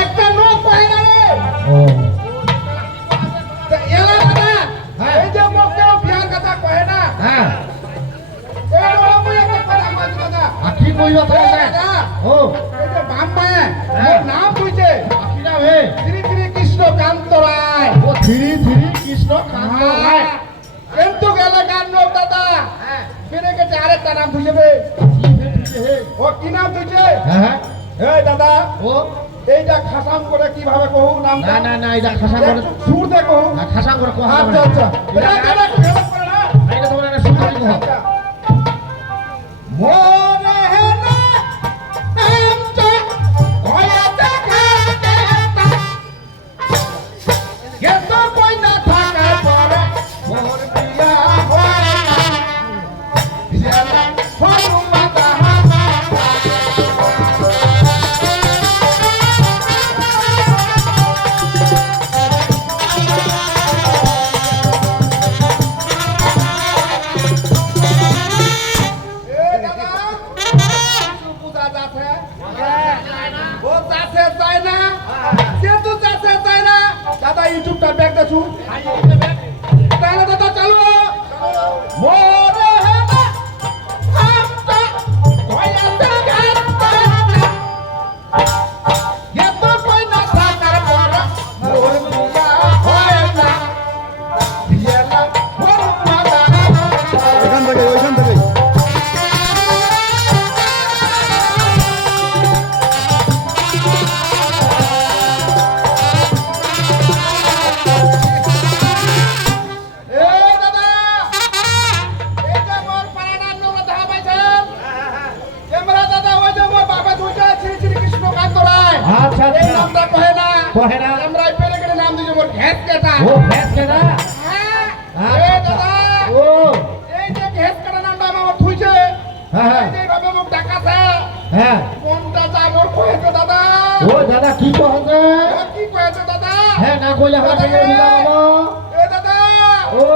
একটা লোক পাই না রে। ও। এলা দাদা হ্যাঁ। এই যে মোকেও বিয়ার কথা কহে না। হ্যাঁ। এই লোক মুই একটা কথা কই দাদা। কি কইবা এই দাদা ও। এই যে বাম্মা। ওর নাম কইছে। কি নাম হে। শ্রী শ্রী কৃষ্ণ কান্ত রায়। ও ধীরে ধীরে কৃষ্ণ কান্ত রায়। কিন্তু গেলে গান লোক দাদা? হ্যাঁ। ফিরে গেছে আরেকটা নাম ও কি নাম তুইছে হ্যাঁ হ্যাঁ। এই দাদা ও? এইটা খাসাম করে কীভাবে কহু নাম না না না এটা খাসা করে সুর দে কহু না খাসা করে কোহা আচ্ছা আচ্ছা। এটা এটা খেলা করে না। এটা তোমার না শুনতে আচ্ছা, কোহা। মনে হে না আমচা কয়াতে খাতে গেত কই না থাকা পরে মোর বিয়া হয়। না বিয়ালা দাদা ইউটিউবটা ব্যাগ দেছু কহে না কহে না। আমরা পেরে কেটে নাম দিয়েছে মোর ঘেস কেটা। ও কে না এই দাদা ও। এই যে ঘেস কেটা নামটা আমার থুইছে। হ্যাঁ হ্যাঁ। এই যে ভাবে মুখ ডাকাছে। হ্যাঁ। কোনটা যায় মোর কহেছে দাদা? ও দাদা কি কহছে কি কহেছে দাদা? হ্যাঁ না কইলে এই দাদা। ও।